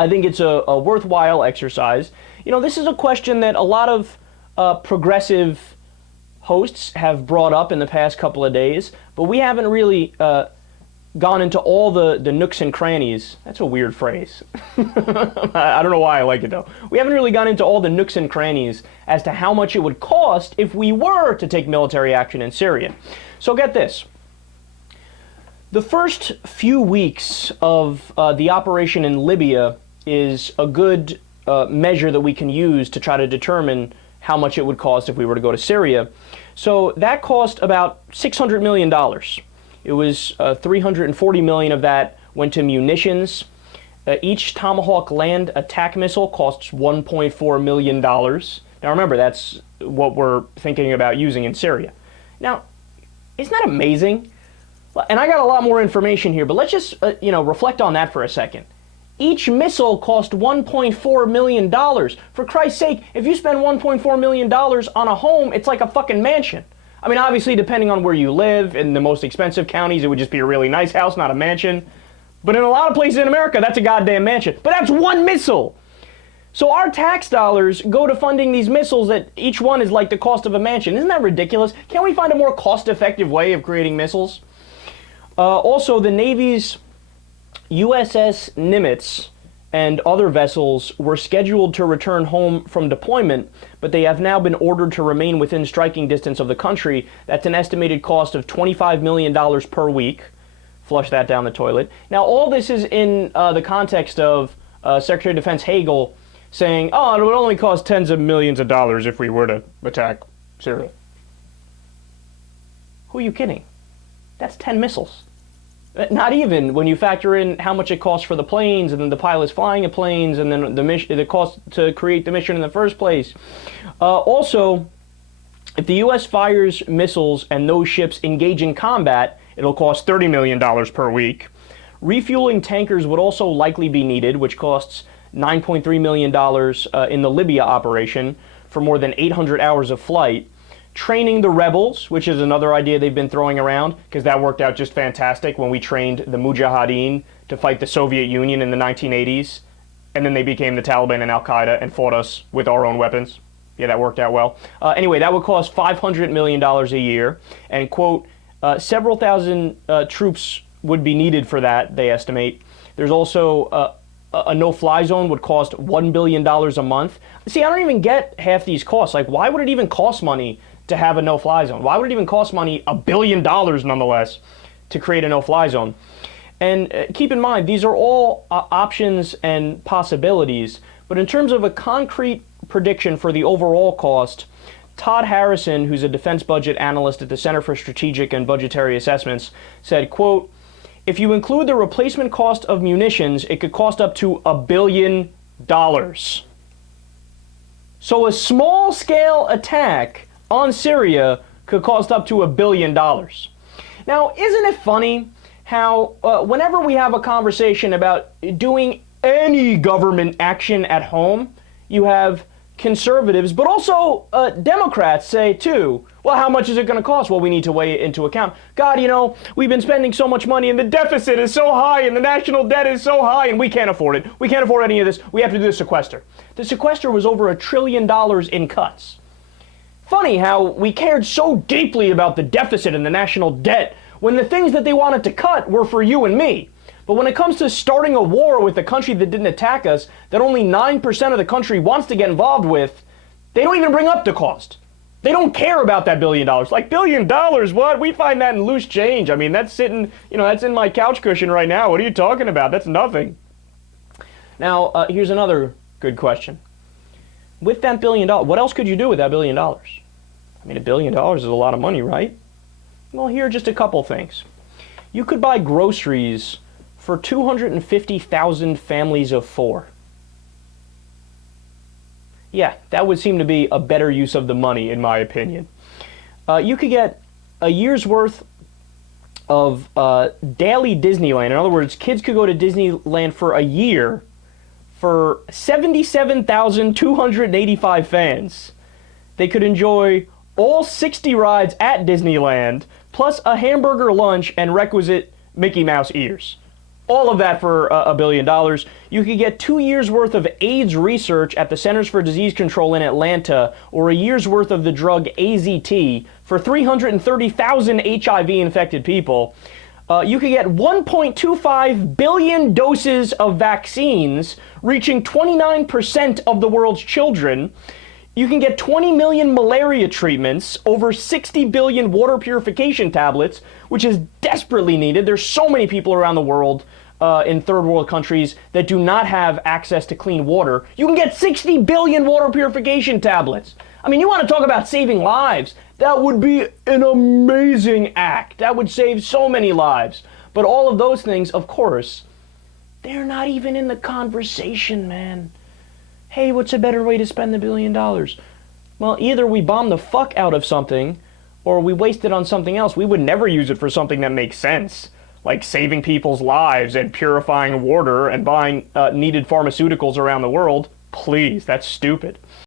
I think it's a worthwhile exercise. You know, this is a question that a lot of progressive hosts have brought up in the past couple of days, but we haven't really gone into all the nooks and crannies. That's a weird phrase. I don't know why I like it though. We haven't really gone into all the nooks and crannies as to how much it would cost if we were to take military action in Syria. So get this. The first few weeks of the operation in Libya is a good measure that we can use to try to determine how much it would cost if we were to go to Syria. So that cost about $600 million. It was $340 million of that went to munitions. Each Tomahawk land attack missile costs $1.4 million. Now remember, that's what we're thinking about using in Syria. Now, isn't that amazing? And I got a lot more information here, but let's just reflect on that for a second. Each missile cost $1.4 million. For Christ's sake, if you spend $1.4 million on a home, it's like a fucking mansion. I mean, obviously, depending on where you live, in the most expensive counties, it would just be a really nice house, not a mansion. But in a lot of places in America, that's a goddamn mansion. But that's one missile. So our tax dollars go to funding these missiles that each one is like the cost of a mansion. Isn't that ridiculous? Can't we find a more cost-effective way of creating missiles? Also, the Navy's USS Nimitz and other vessels were scheduled to return home from deployment, but they have now been ordered to remain within striking distance of the country. That's an estimated cost of $25 million per week. Flush that down the toilet. Now, all this is in the context of Secretary of Defense Hagel saying, oh, it would only cost tens of millions of dollars if we were to attack Syria. Who are you kidding? That's 10 missiles. Not even when you factor in how much it costs for the planes and then the pilots flying the planes and then the cost to create the mission in the first place. Also, if the U.S. fires missiles and those ships engage in combat, it'll cost $30 million per week. Refueling tankers would also likely be needed, which costs $9.3 million in the Libya operation for more than 800 hours of flight. Training the rebels, which is another idea they've been throwing around, because that worked out just fantastic when we trained the Mujahideen to fight the Soviet Union in the 1980s, and then they became the Taliban and Al-Qaeda and fought us with our own weapons. Yeah, that worked out well. Anyway, that would cost $500 million a year, and, quote, several thousand troops would be needed for that, they estimate. There's also a no-fly zone would cost $1 billion a month. See, I don't even get half these costs. Like, why would it even cost money to have a no-fly zone? Why would it even cost money, $1 billion nonetheless, to create a no-fly zone? And keep in mind, these are all options and possibilities, but in terms of a concrete prediction for the overall cost, Todd Harrison, who's a defense budget analyst at the Center for Strategic and Budgetary Assessments, said, quote, if you include the replacement cost of munitions, it could cost up to $1 billion. So a small-scale attack on Syria could cost up to $1 billion. Now, isn't it funny how whenever we have a conversation about doing any government action at home, you have conservatives, but also Democrats say too, well, how much is it going to cost? Well, we need to weigh it into account. God, you know, we've been spending so much money and the deficit is so high and the national debt is so high and we can't afford it. We can't afford any of this. We have to do the sequester. The sequester was over $1 trillion in cuts. Funny how we cared so deeply about the deficit and the national debt when the things that they wanted to cut were for you and me. But when it comes to starting a war with a country that didn't attack us, that only 9% of the country wants to get involved with, they don't even bring up the cost. They don't care about that $1 billion. Like, $1 billion, what? We find that in loose change. I mean, that's sitting, that's in my couch cushion right now. What are you talking about? That's nothing. Now, here's another good question. With that $1 billion, what else could you do with that $1 billion? I mean, $1 billion is a lot of money, right? Well, here are just a couple things. You could buy groceries for 250,000 families of 4. Yeah, that would seem to be a better use of the money, in my opinion. You could get a year's worth of daily Disneyland. In other words, kids could go to Disneyland for a year for 77,285 fans. They could enjoy all 60 rides at Disneyland, plus a hamburger lunch and requisite Mickey Mouse ears. All of that for $1 billion. You could get 2 years worth of AIDS research at the Centers for Disease Control in Atlanta, or a year's worth of the drug AZT for 330,000 HIV-infected people. You could get 1.25 billion doses of vaccines, reaching 29% of the world's children. You can get 20 million malaria treatments, over 60 billion water purification tablets, which is desperately needed. There's so many people around the world in third world countries that do not have access to clean water. You can get 60 billion water purification tablets. I mean, you want to talk about saving lives. That would be an amazing act. That would save so many lives. But all of those things, of course, they're not even in the conversation, man. Hey, what's a better way to spend $1 billion? Well, either we bomb the fuck out of something, or we waste it on something else. We would never use it for something that makes sense, like saving people's lives and purifying water and buying needed pharmaceuticals around the world. Please, that's stupid.